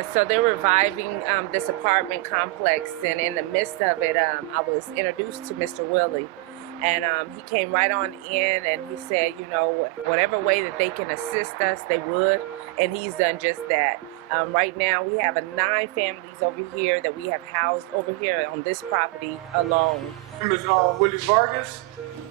Yeah, so they're reviving this apartment complex, and in the midst of it, I was introduced to Mr. Willie, and he came right on in, and he said, you know, whatever way that they can assist us, they would, and he's done just that. Right now, we have 9 families over here that we have housed over here on this property alone. My name is Willie Vargas,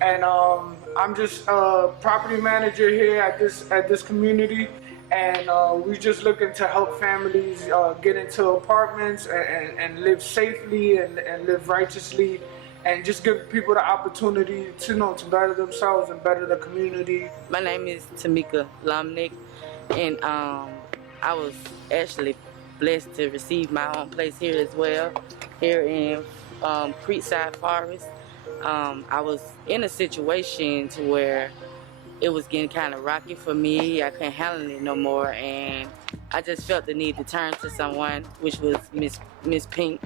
and I'm just property manager here at this community. And we're just looking to help families get into apartments and live safely and live righteously, and just give people the opportunity to to better themselves and better the community. My name is Tamika Lomnick, and I was actually blessed to receive my own place here as well, here in Creekside Forest. I was in a situation to where it was getting kind of rocky for me. I couldn't handle it no more, and I just felt the need to turn to someone, which was Miss Pink.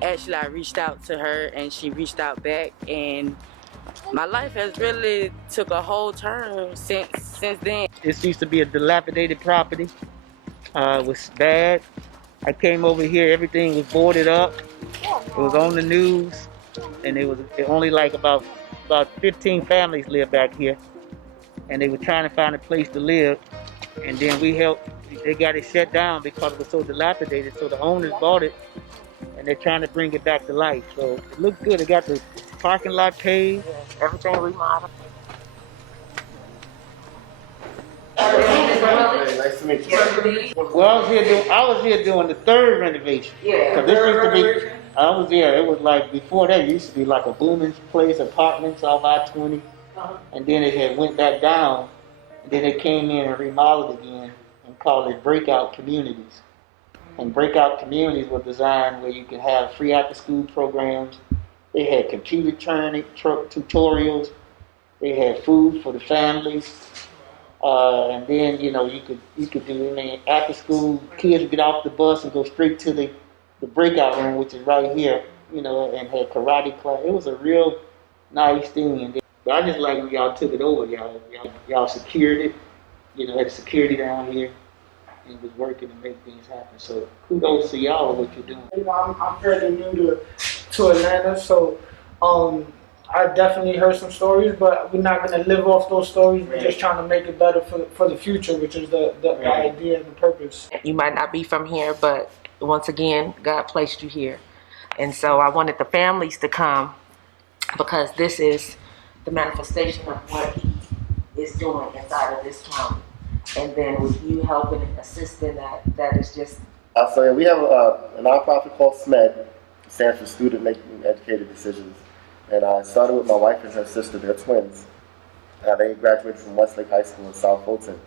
Actually, I reached out to her, and she reached out back, and my life has really took a whole turn since then. This used to be a dilapidated property. It was bad. I came over here, everything was boarded up. It was on the news, and it only like about 15 families live back here. And they were trying to find a place to live, and then we helped. They got it shut down because it was so dilapidated. So the owners bought it, and they're trying to bring it back to life. So it looks good. They got the parking lot paved, everything remodeled. Nice to meet you. Well, I was here doing the 3rd renovation. Yeah. Cause this used to be. I was there. It was like before that. It used to be like a booming place, apartments off I-20. And then it had went back down, and then they came in and remodeled again and called it breakout communities. And breakout communities were designed where you can have free after-school programs. They had computer training, tutorials. They had food for the families, and then you could do after school. Kids would get off the bus and go straight to the breakout room, which is right here, and had karate class. It was a real nice thing. And I just like when y'all took it over. Y'all secured it. Had security down here, and it was working to make things happen. So kudos to y'all what you're doing. I'm fairly new to Atlanta, so I definitely heard some stories, but we're not gonna live off those stories. We're just trying to make it better for the future, which is the idea and the purpose. You might not be from here, but once again, God placed you here. And so I wanted the families to come because this is the manifestation of what He is doing inside of this county. And then with you helping and assisting, that is just... So yeah, we have a nonprofit called SMED, stands for Student Making Educated Decisions. And I started with my wife and her sister. They're twins. They graduated from Westlake High School in South Fulton.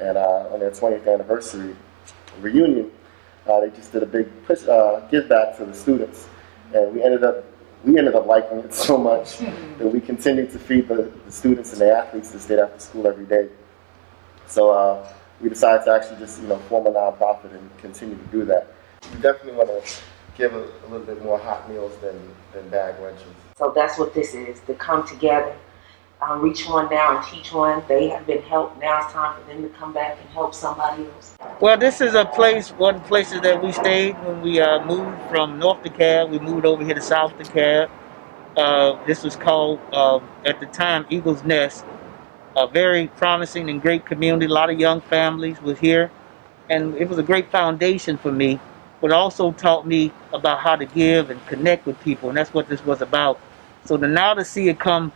And on their 20th anniversary reunion, they just did a big push, give back to the students. And we ended up liking it so much that we continued to feed the students and the athletes that stayed after school every day. So we decided to actually just form a nonprofit and continue to do that. We definitely want to give a little bit more hot meals than bag lunches. So that's what this is, to come together, reach one now and teach one. They have been helped. Now it's time for them to come back and help somebody else. Well, this is one of the places that we stayed when we moved from North DeKalb. We moved over here to South DeKalb. This was called, at the time, Eagle's Nest. A very promising and great community. A lot of young families was here. And it was a great foundation for me, but also taught me about how to give and connect with people. And that's what this was about. So now to see it come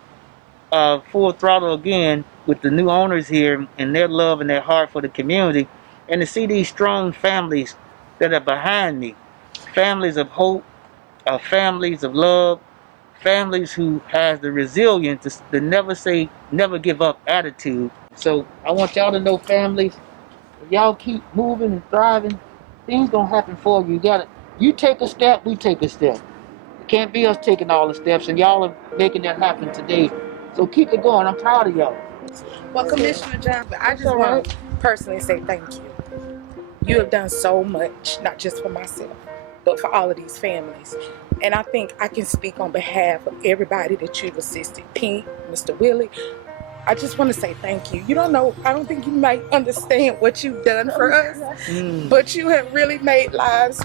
full throttle again with the new owners here and their love and their heart for the community, and to see these strong families that are behind me, families of hope, families of love, families who has the resilience to never give up attitude. So I want y'all to know, families, if y'all keep moving and thriving, things gonna happen for you. You take a step, we take a step. It can't be us taking all the steps, and y'all are making that happen today. So keep it going. I'm proud of y'all. Well, Commissioner John, I just want to personally say thank you. You have done so much, not just for myself, but for all of these families. And I think I can speak on behalf of everybody that you've assisted. Pink, Mr. Willie, I just want to say thank you. You don't know, I don't think you might understand what you've done for us, but you have really made lives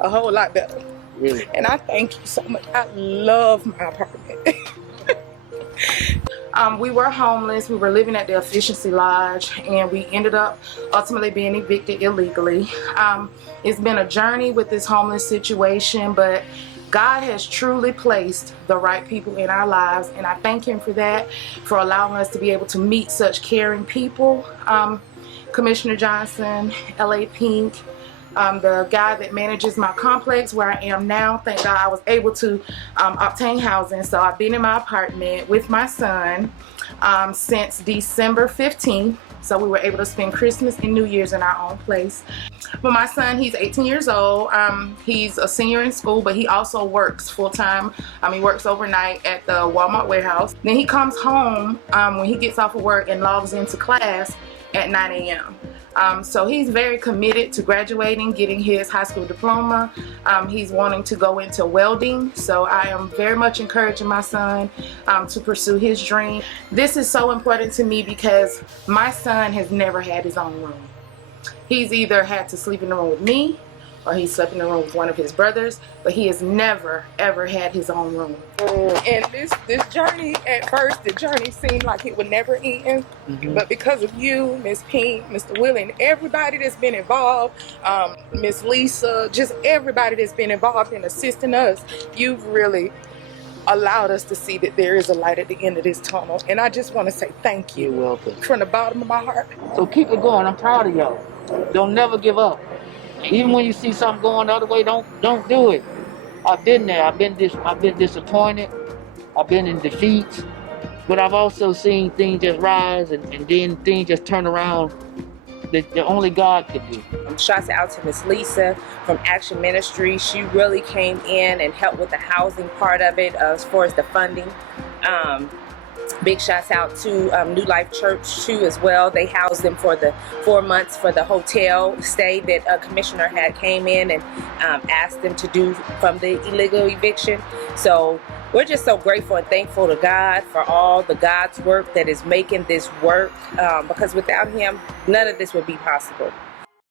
a whole lot better. Really? And I thank you so much. I love my apartment. We were homeless. We were living at the Efficiency Lodge, and we ended up ultimately being evicted illegally. It's been a journey with this homeless situation, but God has truly placed the right people in our lives, and I thank Him for that, for allowing us to be able to meet such caring people. Commissioner Johnson, L.A. Pink, the guy that manages my complex where I am now, thank God I was able to obtain housing. So I've been in my apartment with my son since December 15th. So we were able to spend Christmas and New Year's in our own place. But my son, he's 18 years old. He's a senior in school, but he also works full-time. He works overnight at the Walmart warehouse. Then he comes home when he gets off of work and logs into class at 9 a.m. So he's very committed to graduating, getting his high school diploma. He's wanting to go into welding. So I am very much encouraging my son to pursue his dream. This is so important to me because my son has never had his own room. He's either had to sleep in the room with me or he slept in the room with one of his brothers, but he has never ever had his own room. And this journey, at first the journey seemed like it would never end, but because of you, Miss Pink, Mr. Willie, and everybody that's been involved, Miss Lisa, just everybody that's been involved in assisting us, you've really allowed us to see that there is a light at the end of this tunnel. And I just want to say thank you. You're welcome. From the bottom of my heart. So keep it going. I'm proud of y'all. Don't never give up. Even when you see something going the other way, don't do it. I've been there. I've been disappointed. I've been in defeats. But I've also seen things just rise and then things just turn around that only God could do. Shouts out to Miss Lisa from Action Ministry. She really came in and helped with the housing part of it as far as the funding. Big shouts out to New Life Church too as well. They housed them for the 4 months for the hotel stay that a commissioner had came in and asked them to do from the illegal eviction. So we're just so grateful and thankful to God for all the God's work that is making this work, because without Him, none of this would be possible.